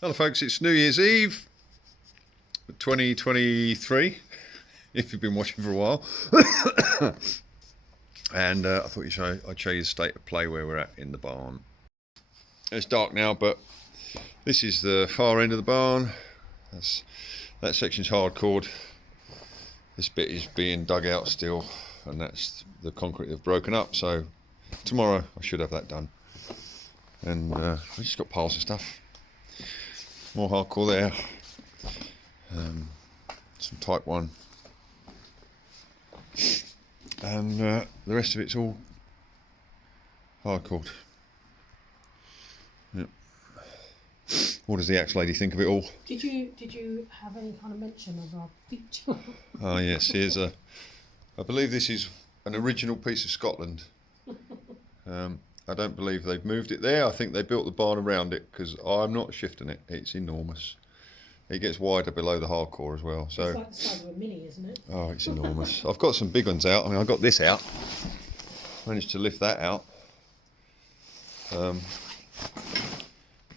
Hello folks, it's New Year's Eve 2023, if you've been watching for a while. And I thought I'd show you the state of play where we're at in the barn. It's dark now, but this is the far end of the barn. That section's hardcored. This bit is being dug out still, and that's the concrete they've broken up, so tomorrow I should have that done. And we just got piles of stuff. More hardcore there. Some type 1. And the rest of it's all hardcore. Yep. What does the axe lady think of it all? Did you have any kind of mention of our feature? Ah yes, here's I believe this is an original piece of Scotland. I don't believe they've moved it there. I think they built the barn around it, because I'm not shifting it. It's enormous. It gets wider below the hardcore as well. So it's like the size of a mini, isn't it? Oh, it's enormous. I've got some big ones out. I mean, I got this out. Managed to lift that out.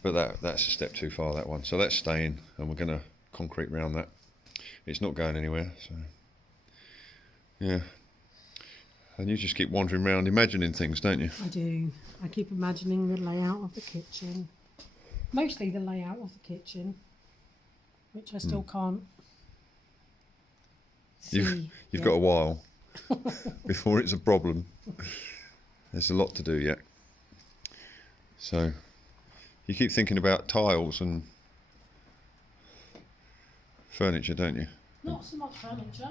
But that's a step too far, that one. So that's staying, and we're going to concrete round that. It's not going anywhere. So yeah. And you just keep wandering around imagining things, don't you? I do. I keep imagining the layout of the kitchen. Mostly the layout of the kitchen, which I still can't see. You've got a while before it's a problem. There's a lot to do yet. So you keep thinking about tiles and furniture, don't you? Not so much furniture,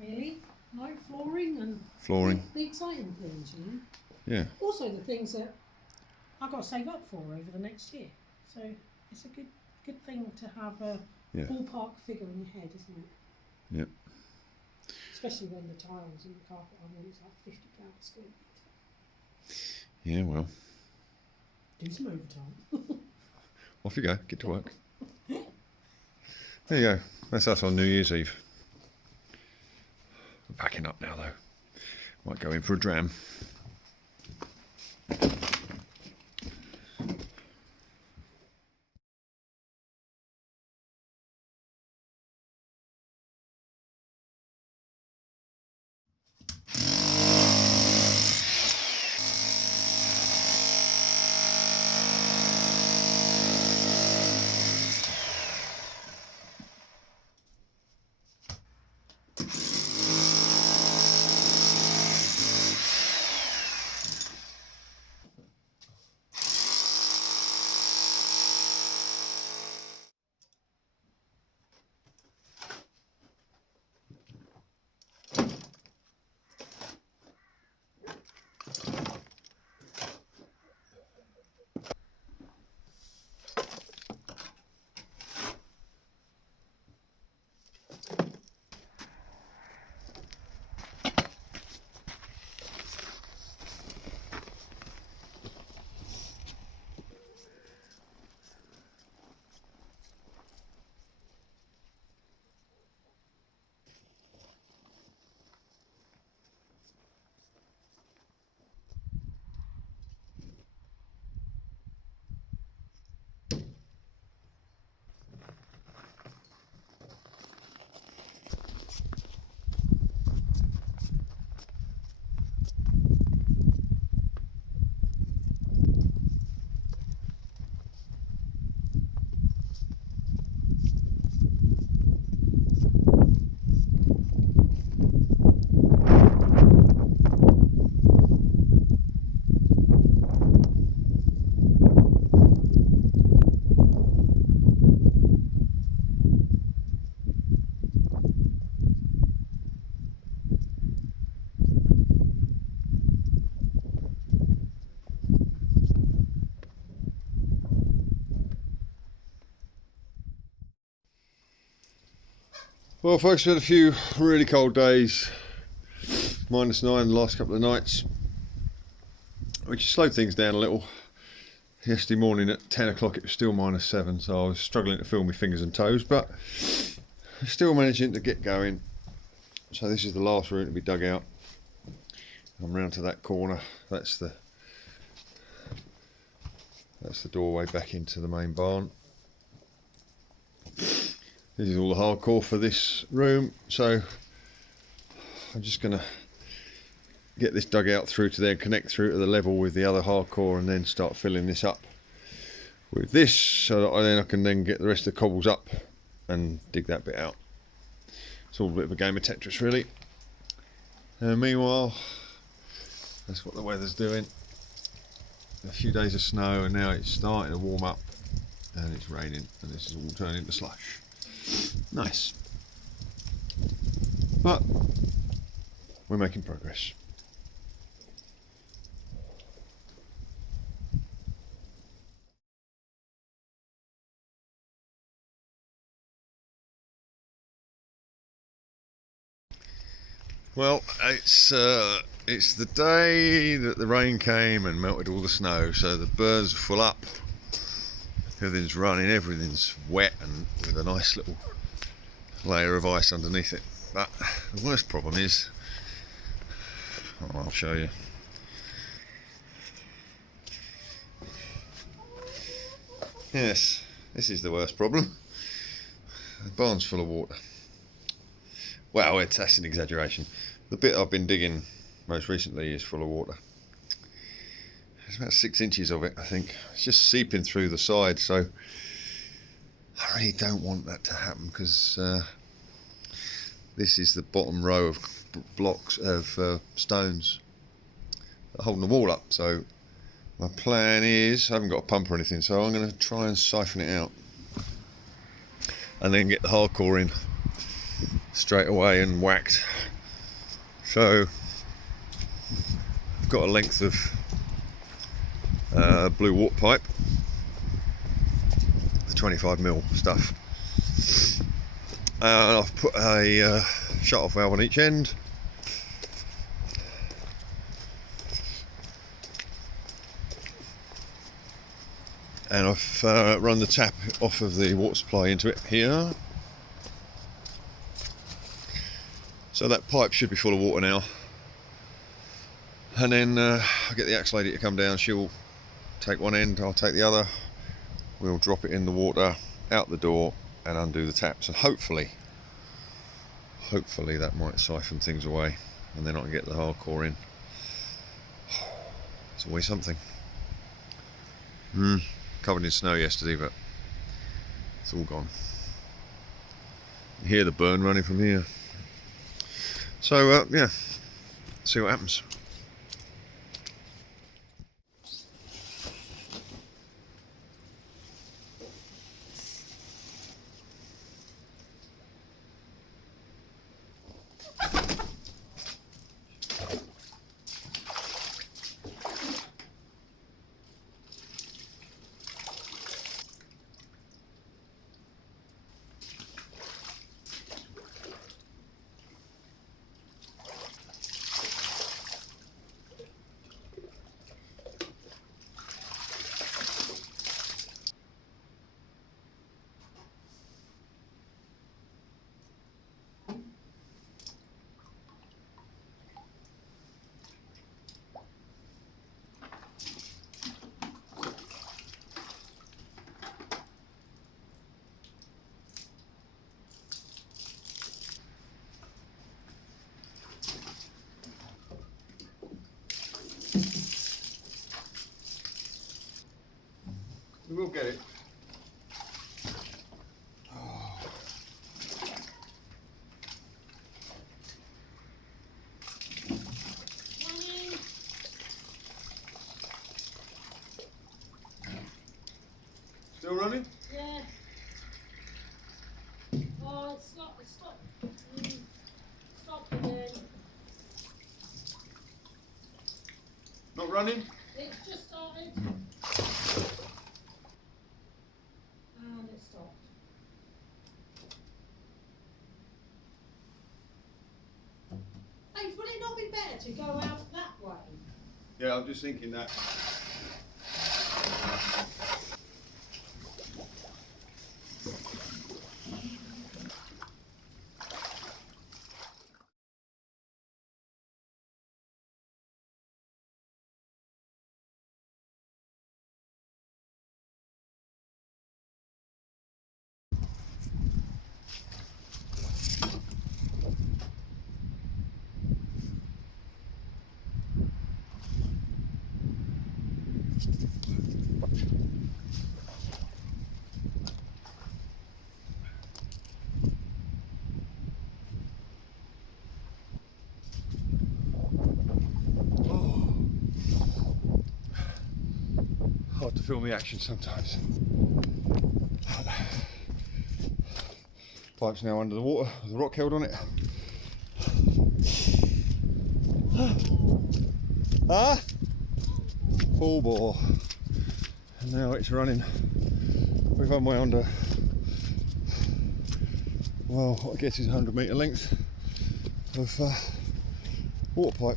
really. No, flooring and Flooring. the exciting things, you know. Yeah. Also the things that I've got to save up for over the next year. So it's a good thing to have a ballpark figure in your head, isn't it? Yep. Especially when the tiles and the carpet are like £50 a square metre. Yeah, well. Do some overtime. Off you go. Get to work. There you go. That's us on New Year's Eve. We're packing up now, though. Might go in for a dram. Well folks, we had a few really cold days, -9 the last couple of nights, which slowed things down a little. Yesterday morning at 10 o'clock it was still -7, so I was struggling to feel my fingers and toes, but still managing to get going. So this is the last room to be dug out. I'm round to that corner. That's the doorway back into the main barn. This is all the hardcore for this room, so I'm just going to get this dug out through to there, connect through to the level with the other hardcore, and then start filling this up with this, so that I can then get the rest of the cobbles up and dig that bit out. It's all a bit of a game of Tetris, really. And meanwhile, that's what the weather's doing. A few days of snow, and now it's starting to warm up, and it's raining, and this is all turning to slush. Nice. But we're making progress. Well, it's the day that the rain came and melted all the snow, so the birds are full up. Everything's running, everything's wet and with a nice little layer of ice underneath it. But the worst problem is, I'll show you. Yes, this is the worst problem. The barn's full of water. Well, that's an exaggeration. The bit I've been digging most recently is full of water. There's about 6 inches of it, I think. It's just seeping through the side, so I really don't want that to happen, because this is the bottom row of blocks of stones that are holding the wall up. So my plan is, I haven't got a pump or anything, so I'm going to try and siphon it out and then get the hardcore in straight away and whacked. So I've got a length of blue water pipe, the 25mm stuff. I've put a shut-off valve on each end, and I've run the tap off of the water supply into it here. So that pipe should be full of water now. And then I'll get the axe lady to come down. She'll take one end, I'll take the other. We'll drop it in the water, out the door, and undo the taps. And hopefully that might siphon things away, and then I can get the hardcore in. It's always something. Covered in snow yesterday, but it's all gone. You hear the burn running from here. So yeah, see what happens. We will get it. Still running? Yeah. Oh, it's stopped. Stop again. Not running? It's just started. And it stopped. Hey, would it not be better to go out that way? Yeah, I'm just thinking that. film the action sometimes. Pipe's now under the water with the rock held on it. Ah! Full bore. And now it's running. We've unwound a, well, I guess it's 100 metre length of water pipe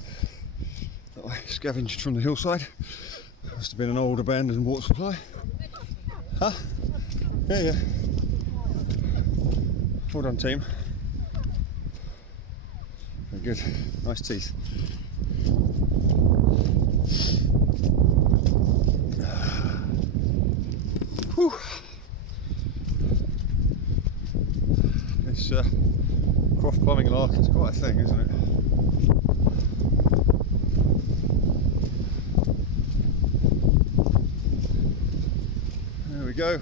that I scavenged from the hillside. Must have been an old abandoned water supply. Huh? Yeah, yeah. Well done, team. Very good. Nice teeth. Whew. This cross plumbing lark is quite a thing, isn't it? There we go.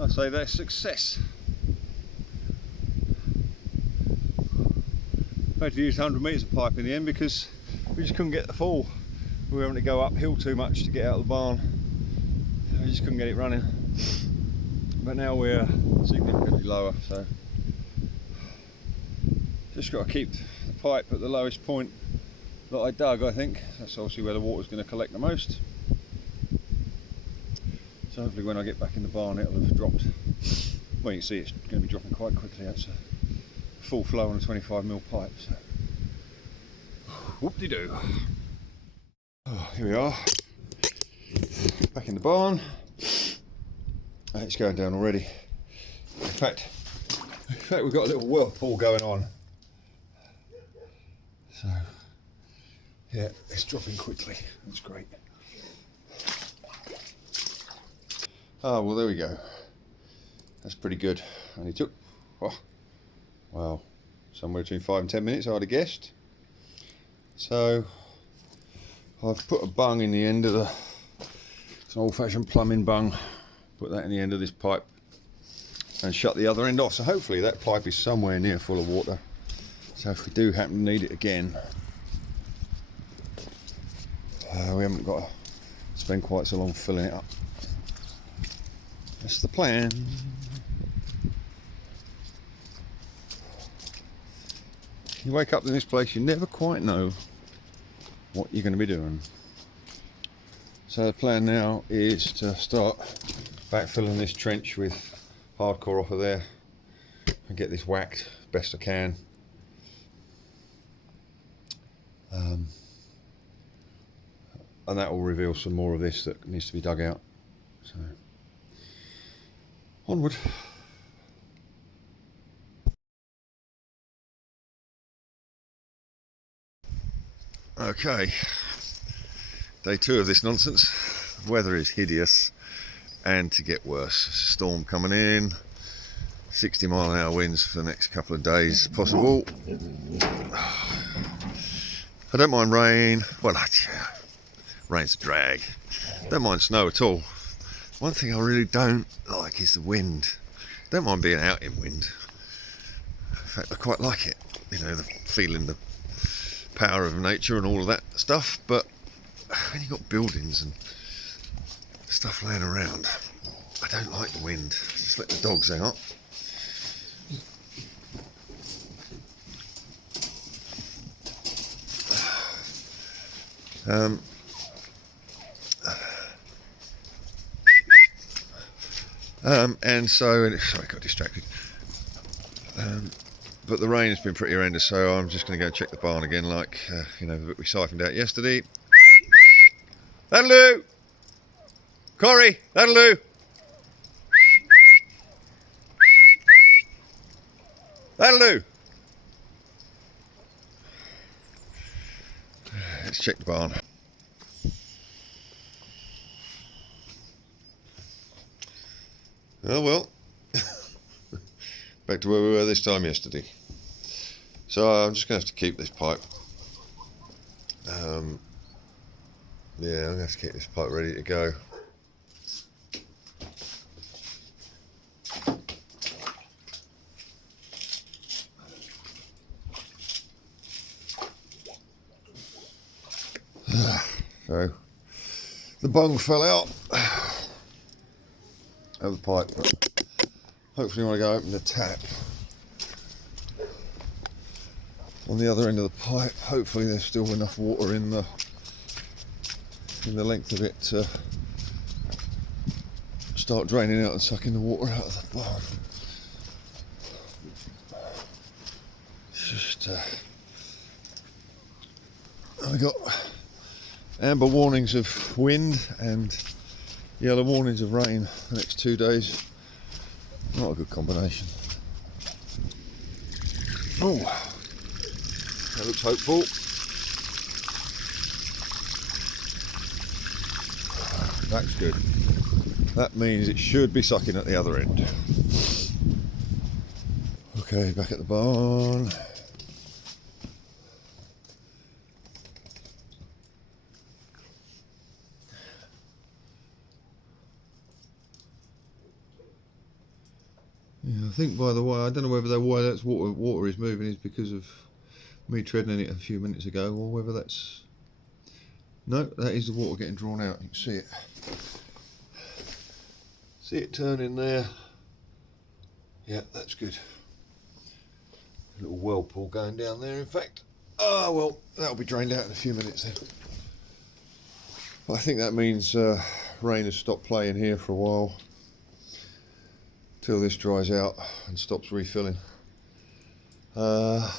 I say that's success. I had to use 100 metres of pipe in the end because we just couldn't get the fall. We were having to go uphill too much to get out of the barn. We just couldn't get it running. But now we're significantly lower, so just got to keep the pipe at the lowest point that I dug, I think. That's obviously where the water's going to collect the most. So hopefully when I get back in the barn it'll have dropped. Well, you can see it's going to be dropping quite quickly. That's a full flow on a 25mm pipe. So. Whoop-de-doo. Oh, here we are. Back in the barn. It's going down already. In fact we've got a little whirlpool going on. So yeah, it's dropping quickly. That's great. Oh, well, there we go. That's pretty good. Only took, oh, well, somewhere between 5 and 10 minutes, I'd have guessed. So I've put a bung in the end of the, it's an old-fashioned plumbing bung. Put that in the end of this pipe and shut the other end off. So hopefully that pipe is somewhere near full of water. So if we do happen to need it again, we haven't got to spend quite so long filling it up. That's the plan. You wake up in this place, you never quite know what you're going to be doing. So the plan now is to start backfilling this trench with hardcore off of there and get this whacked best I can. And that will reveal some more of this that needs to be dug out. So onward. Okay, day 2 of this nonsense. The weather is hideous and to get worse. Storm coming in, 60-mile-an-hour winds for the next couple of days possible. I don't mind rain, well, rain's a drag. Don't mind snow at all. One thing I really don't like is the wind. Don't mind being out in wind. In fact, I quite like it. You know, the feeling, the power of nature and all of that stuff. But when you've got buildings and stuff laying around, I don't like the wind. Just let the dogs out. And so, sorry, I got distracted. But the rain has been pretty horrendous, so I'm just going to go check the barn again, like you know, the bit we siphoned out yesterday. That'll do. Corey, that'll do. That'll do. Let's check the barn. Oh well, back to where we were this time yesterday. So I'm just going to have to keep this pipe. Yeah, I'm going to have to keep this pipe ready to go. So the bung fell out of the pipe, but hopefully when I go open the tap on the other end of the pipe, hopefully there's still enough water in the length of it to start draining out and sucking the water out of the barn. Just we got amber warnings of wind and yellow warnings of rain the next 2 days. Not a good combination. Oh, that looks hopeful. That's good. That means it should be sucking at the other end. Okay, back at the barn. Yeah, I think, by the way, I don't know whether why that's water is moving is because of me treading in it a few minutes ago, or whether that's... No, that is the water getting drawn out. You can see it. See it turning there. Yeah, that's good. A little whirlpool going down there, in fact. Oh, well, that'll be drained out in a few minutes then. But I think that means rain has stopped playing here for a while, till this dries out and stops refilling. There's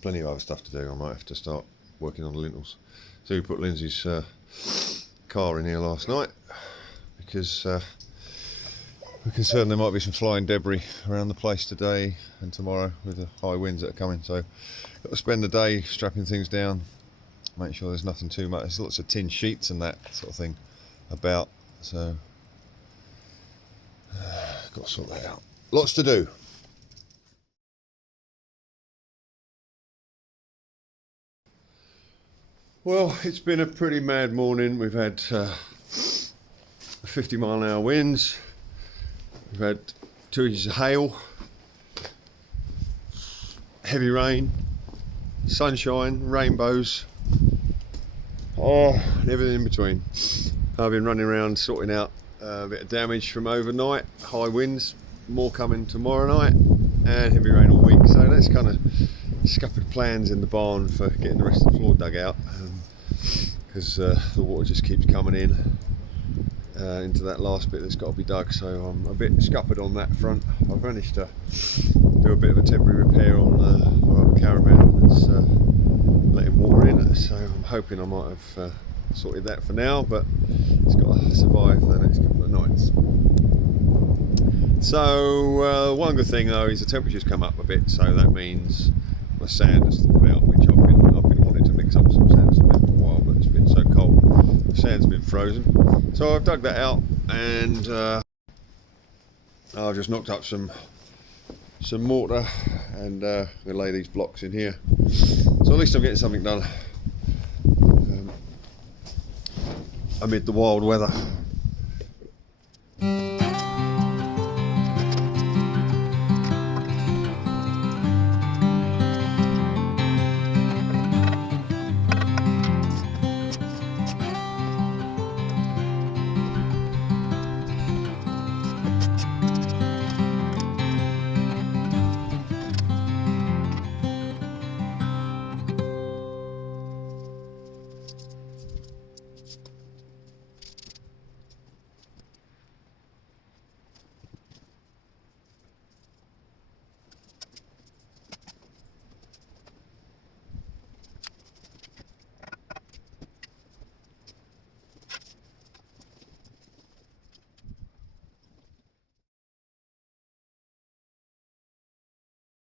plenty of other stuff to do. I might have to start working on the lintels. So we put Lindsay's car in here last night because we're concerned there might be some flying debris around the place today and tomorrow with the high winds that are coming. So got to spend the day strapping things down, make sure there's nothing too much. There's lots of tin sheets and that sort of thing about, so got to sort that out. Lots to do. Well, it's been a pretty mad morning. We've had 50-mile-an-hour winds. We've had 2 inches of hail, heavy rain, sunshine, rainbows, and everything in between. I've been running around sorting out a bit of damage from overnight, high winds, more coming tomorrow night, and heavy rain all week. So that's kind of scuppered plans in the barn for getting the rest of the floor dug out, because the water just keeps coming in into that last bit that's got to be dug. So I'm a bit scuppered on that front. I've managed to do a bit of a temporary repair on our caravan that's letting water in, so I'm hoping I might have sorted that for now, but it's got to survive the next couple of nights. So one good thing though is the temperature's come up a bit, so that means my sand has thawed out, which I've been wanting to mix up some sand cement for a while, but it's been so cold, the sand's been frozen. So I've dug that out, and I've just knocked up some mortar, and we'll lay these blocks in here. So at least I'm getting something done amid the wild weather.